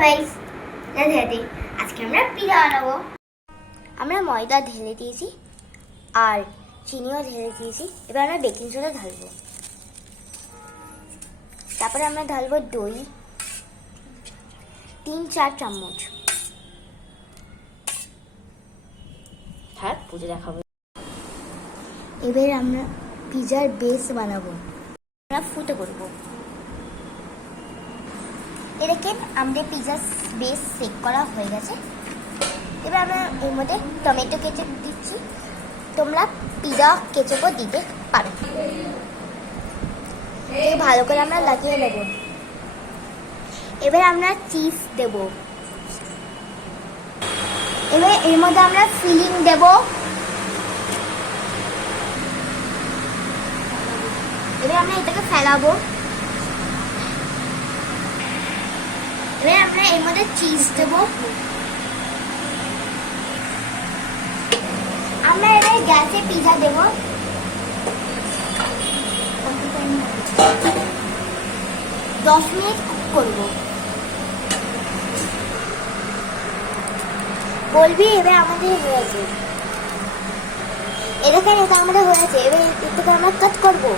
Guys, Radhe Radhe. আজকে আমরা pizza বানাবো। আমরা ময়দা ঢেলে দিয়েছি আর চিনিও ঢেলে দিয়েছি। এবার আমরা বেকিং সোডা ঢালবো। তারপরে আমরা ঢালবো দই 3-4 চামচ। থাক, পুজো দেখাবো। এবার আমরা পিজার বেস বানাবো। আমরা ফুটে করবো। এরকম আমাদের পিজার বেস সেট করা হয়ে গেছে। এবার আমরা এর মধ্যে টমেটো কেচাপ দিচ্ছি। তোমরা পিজা কেচাপও দিতে পারো। ভালো করে আমরা লাগিয়ে নেব। এবার আমরা চিজ দেব। এবার এর মধ্যে আমরা ফিলিং দেব। এবার আমরা এটাকে ফেলাবো। এবার আমরা এর মধ্যে চিজ দেব। আমরা এবার গ্যাসে পিজা দেব। 10 মিনিট কুক করব। বলবি এবার আমাদের হয়েছে। এটা আমাদের হয়েছে। এবার এটাকে আমরা কাট করবো।